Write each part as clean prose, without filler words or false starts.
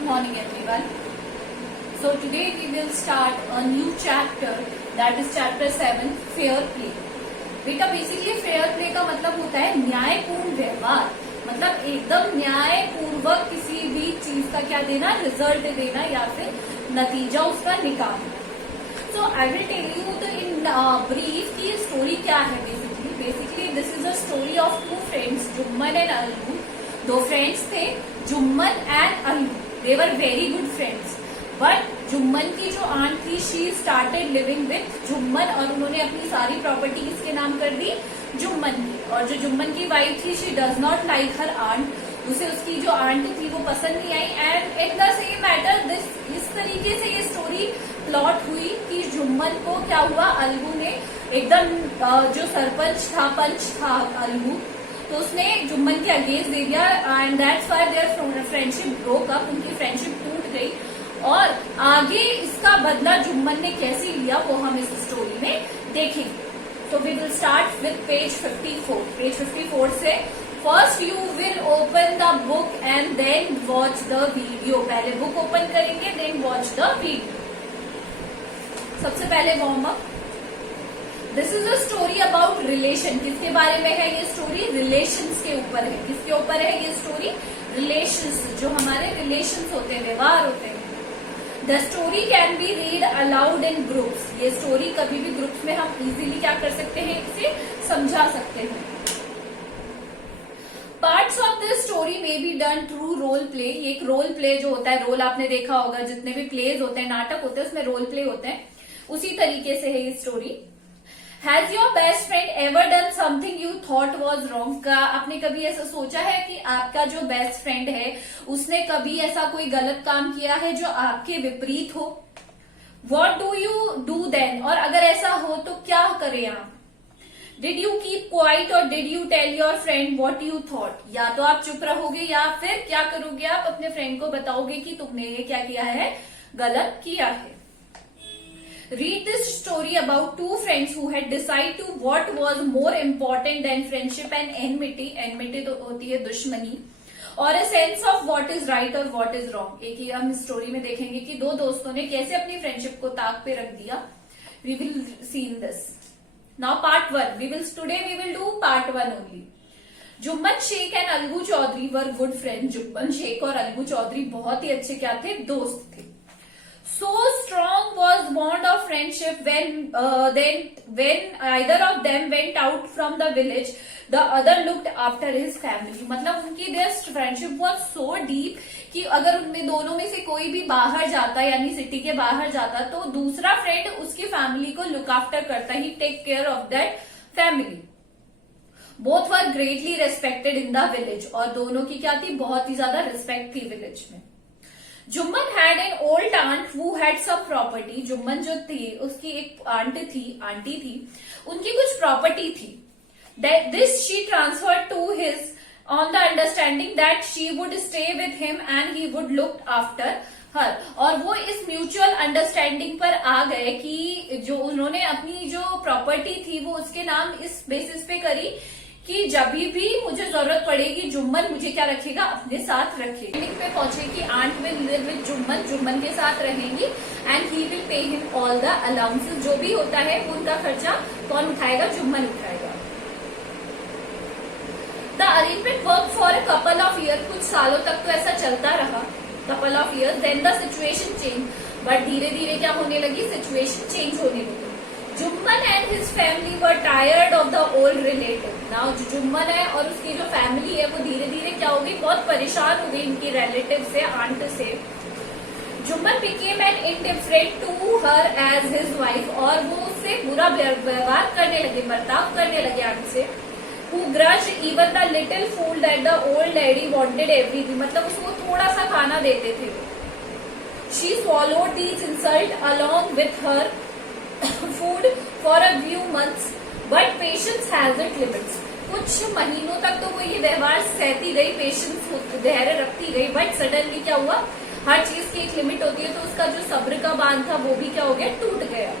Good morning everyone. So today we will start a new chapter, that is chapter 7, fair play. बेटा basically fair play का मतलब होता है न्यायपूर्ण व्यवहार, मतलब एकदम न्याय पूर्वक किसी भी चीज का क्या देना, रिजल्ट देना या फिर नतीजा उसका निकालना. So I will tell you the in brief की स्टोरी क्या है. Basically this is a story of two friends, Jumman and Algu. दो फ्रेंड्स थे, Jumman and Algu. They were very good friends. But Jumman की जो आंट थी, she started living with Jumman, और उन्होंने अपनी सारी प्रॉपर्टी किसके नाम कर दी, जुम्मन की. और जो जुम्मन की वाइफ थी, she does not like her aunt, उसे उसकी जो आंट थी वो पसंद नहीं आई. And in the same matter इस तरीके से ये स्टोरी प्लॉट हुई कि जुम्मन को क्या हुआ, अलगू ने एकदम जो सरपंच था, पंच था अलगू, तो उसने जुम्मन के अगेंस्ट दे दिया. And that's why their friendship broke up, उनकी फ्रेंडशिप टूट गई. और आगे इसका बदला जुम्मन ने कैसे लिया वो हम इस स्टोरी में देखेंगे. तो we will start with page 54. Page 54 से first you will open the book and then watch the video. पहले बुक ओपन करेंगे, देन वॉच द वीडियो. सबसे पहले warm up. This is a story about relation. किसके बारे में है ये स्टोरी, रिलेशंस के ऊपर है. किसके ऊपर है ये स्टोरी, रिलेशंस. जो हमारे रिलेशंस होते हैं, व्यवहार होते हैं. The story can be read allowed in groups. ये स्टोरी कभी भी ग्रुप्स में हम इजीली क्या कर सकते हैं, इसे समझा सकते हैं. Parts of this story may be done through role play. एक रोल प्ले जो होता है, रोल आपने देखा होगा, जितने भी प्लेज होते हैं, नाटक होते हैं, उसमें रोल प्ले होते हैं. उसी तरीके से है ये story. Has your best friend ever done something you thought was wrong? का आपने कभी ऐसा सोचा है कि आपका जो बेस्ट फ्रेंड है उसने कभी ऐसा कोई गलत काम किया है जो आपके विपरीत हो? What do you do then? और अगर ऐसा हो तो क्या करें आप? Did you keep quiet or did you tell your friend what you thought? या तो आप चुप रहोगे या फिर क्या करोगे, आप अपने फ्रेंड को बताओगे कि तुमने ये क्या किया है, गलत किया है. Read this story about two friends who had decided to what was more important than friendship and enmity. Enmity तो होती है दुश्मनी, और a sense of what is right और what is wrong. एक ही हम स्टोरी में देखेंगे कि दो दोस्तों ने कैसे अपनी फ्रेंडशिप को ताक पे रख दिया. We will see in this. Now part 1. Today we will do part 1 only. Jumman Sheikh and Algu Chaudhary were good friend. Jumman Sheikh और अलगू चौधरी बहुत ही अच्छे क्या थे, दोस्त थे. So strong was bond of friendship when either of them went out from the village, the other looked after his family. मतलब उनकी this friendship was so deep कि अगर उनमें दोनों में से कोई भी बाहर जाता, यानी सिटी के बाहर जाता, तो दूसरा फ्रेंड उसकी फैमिली को लुक आफ्टर करता, he take care of that family. Both were greatly respected in the village. और दोनों की क्या थी, बहुत ही ज्यादा रिस्पेक्ट थी विलेज में. Jumman had an old aunt who had sum property. Jumman जो थी उसकी एक आंटी थी, उनकी कुछ प्रॉपर्टी थी. This she transferred to his on the understanding that she would stay with him and he would look after her. और वो इस म्यूचुअल अंडरस्टैंडिंग पर आ गए कि जो उन्होंने अपनी जो प्रॉपर्टी थी वो उसके नाम इस बेसिस पे करी कि जब भी मुझे जरूरत पड़ेगी जुम्मन मुझे क्या रखेगा, अपने साथ रखेगा. एंडिंग पे पहुंचे कि aunt will live with Jumman, Jumman के साथ रहेंगी, and he will pay him all the allowances. जो भी होता है उनका खर्चा कौन उठाएगा, जुम्मन उठाएगा. The arrangement work for a couple of year. कुछ सालों तक तो ऐसा चलता रहा, couple of years. Then the situation change. But धीरे धीरे क्या होने लगी, सिचुएशन चेंज होने लगी. Jumman and his family were tired of the old relative. Now जो जुम्मन है और उसकी जो फैमिली है वो धीरे धीरे क्या हो गई, बहुत परेशान हो गई इनकी रिलेटिव से, आंट से. Jumman became an indifferent to her as his wife. और वो उससे बुरा व्यवहार करने लगे, बर्ताव करने लगे आंट से. Who grudged even the little food that the old lady wanted everything. मतलब उसको थोड़ा सा खाना देते थे. She swallowed these insults along with her food for a few months, but patience has its limits. कुछ महीनों तक तो वो ये व्यवहार सहती गई, पेशेंस धैर्य रखती गई. बट सडनली क्या हुआ, हर चीज की एक लिमिट होती है, तो उसका जो सब्र का बांध था वो भी क्या हो गया, टूट गया.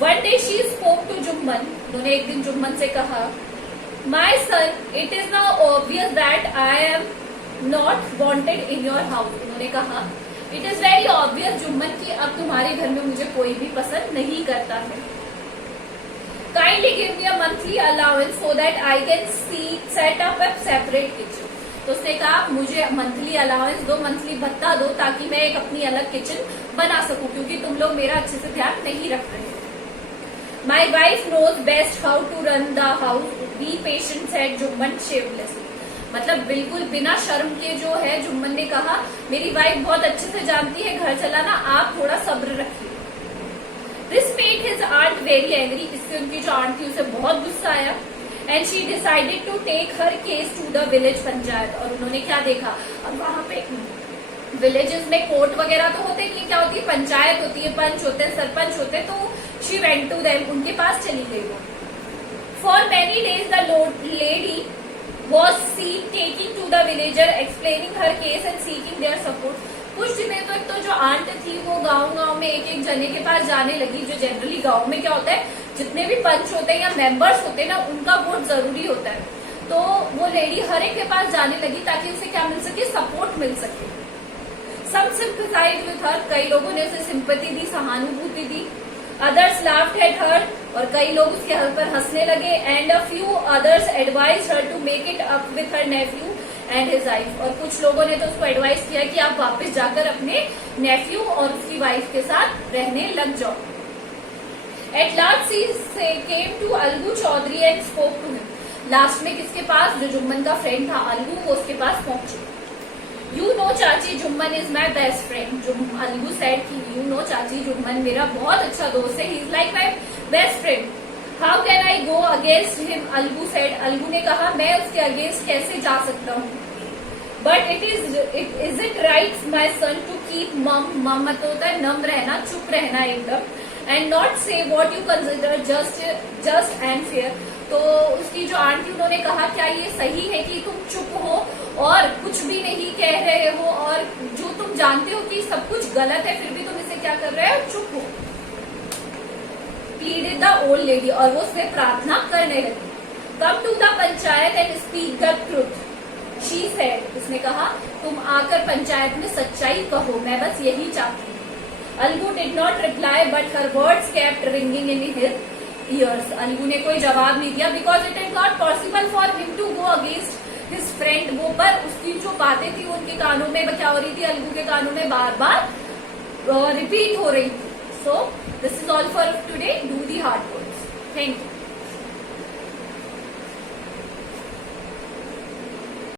One day she spoke to Jumman. उन्होंने एक दिन जुम्मन से कहा, my son, it is now obvious that I am not wanted in your house. उन्होंने कहा it is very obvious Jumman कि अब तुम्हारे घर में मुझे कोई भी पसंद नहीं करता है. Kindly give me a monthly allowance so that I can set up a separate kitchen. तो उसने कहा मुझे मंथली अलाउंस दो, मंथली भत्ता दो, ताकि मैं एक अपनी अलग किचन बना सकूं, क्योंकि तुम लोग मेरा अच्छे से ध्यान नहीं रख रहे. My wife knows best how to run the house, be patient said Jumman shamelessly. मतलब बिल्कुल बिना शर्म के जो है जुम्मन ने कहा मेरी वाइफ बहुत अच्छे से जानती है घर चलाना, आप थोड़ा सब्र रखिए. This made his aunt very angry. इससे उनकी जो आंट थी उसे बहुत गुस्सा आया. And she decided to take her case to the village panchayat. और उन्होंने क्या देखा, अब वहां पे विलेजेस में कोर्ट वगैरह तो होते नहीं, क्या होती है पंचायत होती है, पंच होते हैं, सरपंच होते हैं. तो शी वेंट टू देम, उनके पास चली गई वो. For many days the lady was seen taking to the villager explaining her case and seeking their support. कुछ दिनों तक तो जो आंट थी वो गांव में एक एक जने के पास जाने लगी. जो जनरली गांव में क्या होता है, जितने भी पंच होते हैं या मेंबर्स होते हैं ना, उनका वोट जरूरी होता है. तो वो लेडी हर एक के पास जाने लगी ताकि उसे क्या मिल सके, सपोर्ट मिल सके. सम सिंपैथाइज विद हर, कई लोगों ने उसे सिंपैथी दी, सहानुभूति दी. अदर्स लाफ्ड एट हर, और कई लोग उसके हल पर हंसने लगे. And a few others advise her to make it up with her nephew and his wife. और कुछ लोगों ने तो उसको एडवाइस किया कि आप वापस जाकर अपने नेफ्यू और उसकी वाइफ के साथ रहने लग जाओ. At last she came to Algu Chaudhary and spoke to him. Last में किसके पास, जो जुम्मन का फ्रेंड था अलगू, वो उसके पास पहुंची. यू नो चाची Jumman is my best friend. Algu said कि यू नो चाची जुम्मन मेरा बहुत अच्छा दोस्त है, he is like my best friend. How can I go against him, Algu said. Algu ने कहा मैं उसके अगेंस्ट कैसे जा सकता हूँ. But it is it right my son to keep mum. Mum मतलब होता है नम रहना, चुप रहना एकदम. एंड नॉट से what you consider just and fair. तो उसकी जो आंट थी उन्होंने कहा क्या ये सही है कि तुम चुप हो और कुछ भी नहीं कह रहे हो, और जो तुम जानते हो कि सब कुछ गलत है फिर भी तुम इसे क्या कर रहे हो, चुप हो. प्लीडेड द ओल्ड लेडी, और वो उससे प्रार्थना करने लगी. Come to the panchayat and speak the truth, she said. उसने कहा तुम आकर पंचायत में सच्चाई कहो, मैं बस यही चाहती हूँ. Algu did not reply but her words kept ringing in his ears. Algu ने कोई जवाब नहीं दिया because it is not possible for him to go against his friend. वो पर उसकी जो बातें थी उनके कानों में क्या हो रही थी, अलगू के कानों में बार बार रिपीट हो रही थी. So this is all for today. Do the hard works. Thank you.